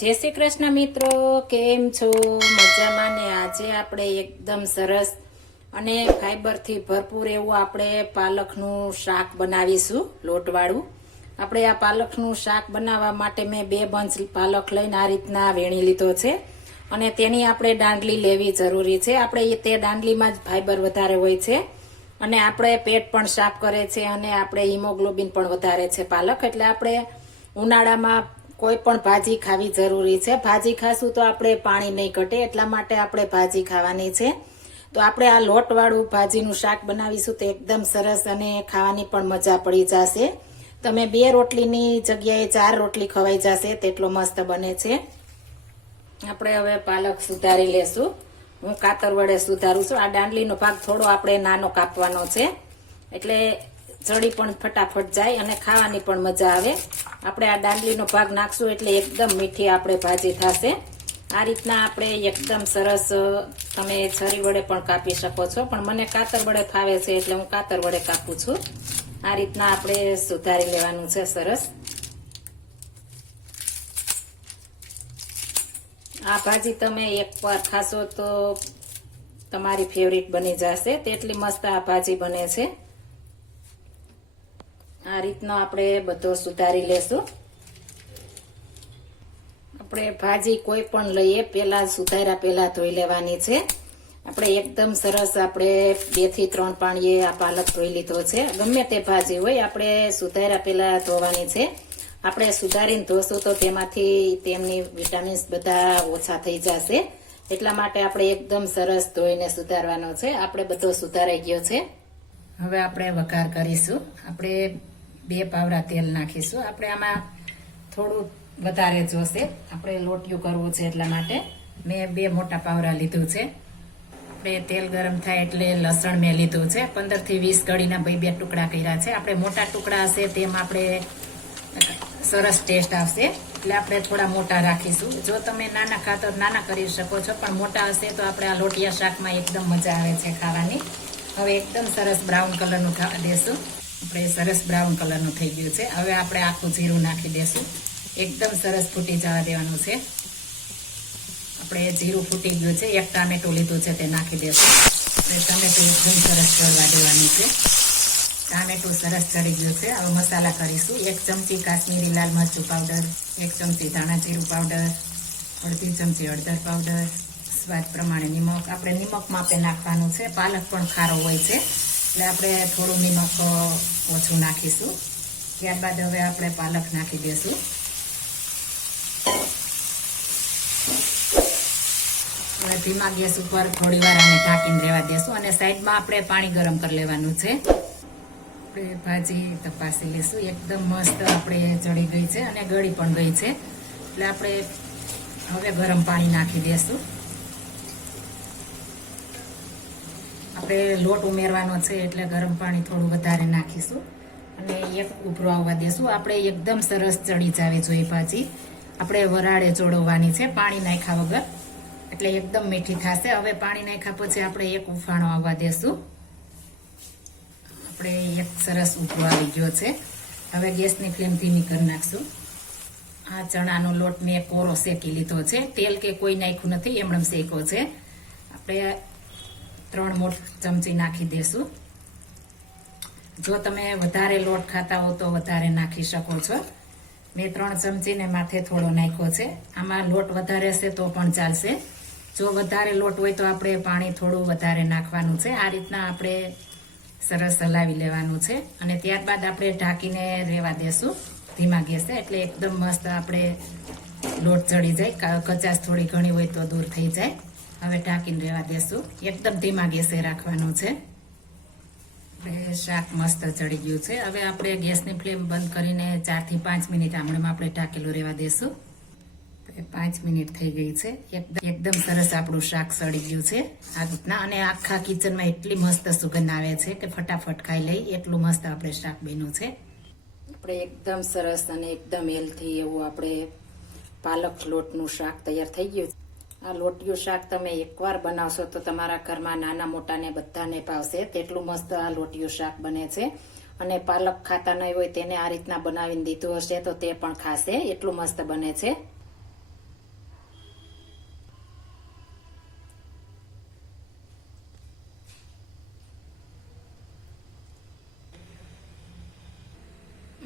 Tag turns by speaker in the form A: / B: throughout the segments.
A: જય શ્રી કૃષ્ણ મિત્રો, કેમ છો? મજામાં ને આજે આપણે એકદમ સરસ અને ફાઈબરથી ભરપૂર એવું આપણે પાલકનું શાક બનાવીશું, લોટવાળું. આપણે આ પાલકનું શાક બનાવવા માટે મેં બે બંચ પાલક લઈને આ રીતના વેણી લીધો છે અને તેની આપણે દાંડલી લેવી જરૂરી છે. આપણે તે દાંડલીમાં જ ફાઈબર વધારે હોય છે અને આપણે પેટ પણ સાફ કરે છે અને આપણે હિમોગ્લોબિન પણ વધારે છે પાલક. એટલે આપણે ઉનાળામાં કોઈ પણ ભાજી ખાવી જરૂરી છે. ભાજી ખાશું તો આપણે પાણી નહીં ઘટે, એટલા માટે આપણે ભાજી ખાવાની છે. તો આપણે આ લોટવાળું ભાજીનું શાક બનાવીશું તો એકદમ સરસ અને ખાવાની પણ મજા પડી જશે. તમે બે રોટલીની જગ્યાએ ચાર રોટલી ખવાઈ જશે, તેટલો મસ્ત બને છે. આપણે હવે પાલક સુધારી લેશું. હું કાતર વડે સુધારું છું. આ દાંડલીનો ભાગ થોડો આપણે નાનો કાપવાનો છે. એટલે જડી પણ ફટાફટ જાય અને ખાવાની પણ મજા આવે. આપણે આ દાંડલીનો ભાગ નાખશું એટલે એકદમ મીઠી આપણે ભાજી થશે. આ રીતના આપણે એકદમ સરસ તમે છરી વડે પણ કાપી શકો છો. પણ મને કાતર વડે ફાવે છે એટલે હું કાતર વડે કાપું છું. આ રીતના આપણે સુધારી લેવાનું છે સરસ. આ ભાજી તમે એકવાર ખાશો તો તમારી ફેવરિટ બની જશે. તેટલી મસ્ત આ ભાજી બને છે. આ રીતનો આપણે બધો સુધારી લેશું. આપણે ભાજી કોઈ પણ લઈએ પેલા સુધાર્યા પેલા ધોઈ લેવાની છે. આપણે એકદમ સરસ આપણે બેથી ત્રણ પાણીએ આ પાલક ધોઈ લીધો છે. ગમે તે ભાજી હોય આપણે સુધાર્યા પેલા ધોવાની છે. આપણે સુધારીને ધોશું તો તેમાંથી તેમની વિટામિન્સ બધા ઓછા થઈ જશે. એટલા માટે આપણે એકદમ સરસ ધોઈને સુધારવાનો છે. આપણે બધો સુધારાઈ ગયો છે. હવે આપણે વઘાર કરીશું. આપણે બે પાવરા તેલ નાખીશું. આપણે આમાં થોડું વધારે જોશે. આપણે લોટિયું કરવું છે એટલા માટે. મેં બે મોટા પાવરા લીધું છે. આપણે તેલ ગરમ થાય એટલે લસણ મેં લીધું છે. પંદરથી વીસ કળીના ભાઈ બે ટુકડા કર્યા છે. આપણે મોટા ટુકડા હશે તેમ આપણે સરસ ટેસ્ટ આવશે. એટલે આપણે થોડા મોટા રાખીશું. જો તમે નાના ખાતર નાના કરી શકો છો, પણ મોટા હશે તો આપણે આ લોટિયા શાકમાં એકદમ મજા આવે છે ખાવાની. હવે એકદમ સરસ બ્રાઉન કલરનું દેશું. આપણે સરસ બ્રાઉન કલરનું થઈ ગયું છે. હવે આપણે આખું જીરું નાખી દેશું. એકદમ સરસ ફૂટી જવા દેવાનું છે. આપણે જીરું ફૂટી ગયું છે. એક ટામેટું લીધું છે તે નાખી દેશું. અને ટામેટું એકદમ સરસ ચડવા દેવાનું છે. ટામેટું સરસ ચડી ગયું છે. હવે મસાલા કરીશું. એક ચમચી કાશ્મીરી લાલ મરચું પાવડર, એક ચમચી ધાણા જીરું પાવડર, અડધી ચમચી હળદર પાવડર, સ્વાદ પ્રમાણે નિમક. આપણે નિમક માપે નાખવાનું છે. પાલક પણ ખારો હોય છે. એટલે આપણે થોડું નિમક ઓછું નાખીશું. ત્યારબાદ હવે આપણે પાલક નાખી દઈશું. હવે ધીમા ગેસ ઉપર થોડી વાર આને ઢાંકીને રહેવા દેશું અને સાઈડમાં આપણે પાણી ગરમ કરી લેવાનું છે. આપણે ભાજી તપાસી લઈશું. એકદમ મસ્ત આપણે ચડી ગઈ છે અને ગળી પણ ગઈ છે. એટલે આપણે હવે ગરમ પાણી નાખી દઈશું આપણે લોટ ઉમેરવાનો છે એટલે ગરમ પાણી થોડું વધારે નાખીશું. અને એક ઉભરો આવવા દેશું. આપણે એકદમ સરસ ચડી જાવી જોઈએ ભાજી. આપણે વરાળે ચોળવવાની છે, પાણી નાખ્યા વગર. એટલે એકદમ મીઠી થશે. હવે પાણી નાખ્યા પછી આપણે એક ઉફાણો આવવા દેશું. આપણે એક સરસ ઉભરો આવી ગયો છે. હવે ગેસની ફ્લેમ ધીમી કરી નાખશું. આ ચણાનો લોટ મેં કોરો શેકી લીધો છે. તેલ કે કોઈ નાખ્યું નથી, એમણે શેકો છે. આપણે ત્રણ મોટ ચમચી નાખી દેશું. જો તમે વધારે લોટ ખાતા હો તો વધારે નાખી શકો છો. મેં ત્રણ ચમચીને માથે થોડો નાખ્યો છે. આમાં લોટ વધારે હશે તો પણ ચાલશે. જો વધારે લોટ હોય તો આપણે પાણી થોડું વધારે નાખવાનું છે. આ રીતના આપણે સરસ હલાવી લેવાનું છે. અને ત્યારબાદ આપણે ઢાંકીને રહેવા દેશું. ધીમા ગેસે એટલે એકદમ મસ્ત આપણે લોટ ચડી જાય. કચાશ થોડી ઘણી હોય તો દૂર થઈ જાય. હવે ઢાંકીને રહેવા દેશું. એકદમ ધીમા ગેસે રાખવાનું છે. આપણે શાક મસ્ત ચડી ગયું છે. હવે આપણે ગેસની ફ્લેમ બંધ કરીને ચારથી પાંચ મિનિટ આમણામાં આપણે ઢાંકેલું રહેવા દેશું. પાંચ મિનિટ થઈ ગઈ છે. એકદમ સરસ આપણું શાક સડી ગયું છે આ રીતના. અને આખા કિચનમાં એટલી મસ્ત સુગંધ આવે છે કે ફટાફટ ખાઈ લઈ એટલું મસ્ત આપણે શાક બન્યું છે. આપણે એકદમ સરસ અને એકદમ હેલ્થી એવું આપણે પાલક લોટનું શાક તૈયાર થઈ ગયું છે. આ લોટિયું શાક તમે એકવાર બનાવશો તો તમારા ઘરમાં નાના મોટાને બધાને ભાવશે. તેટલું મસ્ત આ લોટિયું શાક બને છે. અને પાલક ખાતા નહીં હોય તેને આ રીતના બનાવીને દીધું હશે તો તે પણ ખાશે. એટલું મસ્ત બને છે.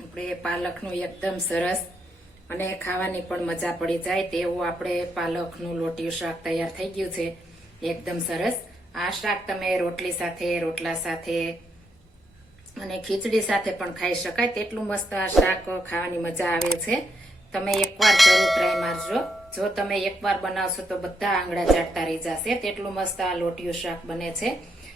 A: આપણે પાલકનું એકદમ સરસ અને ખાવાની પણ મજા પડી જાય તેવું આપણે પાલકનું લોટિયું શાક તૈયાર થઈ ગયું છે. એકદમ સરસ. આ શાક તમે રોટલી સાથે, રોટલા સાથે અને ખીચડી સાથે પણ ખાઈ શકાય. તેટલું મસ્ત આ શાક ખાવાની મજા આવે છે. તમે એકવાર જરૂર ટ્રાય મારજો. જો તમે એકવાર બનાવશો તો બધા આંગળા ચાટતા રહી જશે. તેટલું મસ્ત આ લોટિયું શાક બને છે.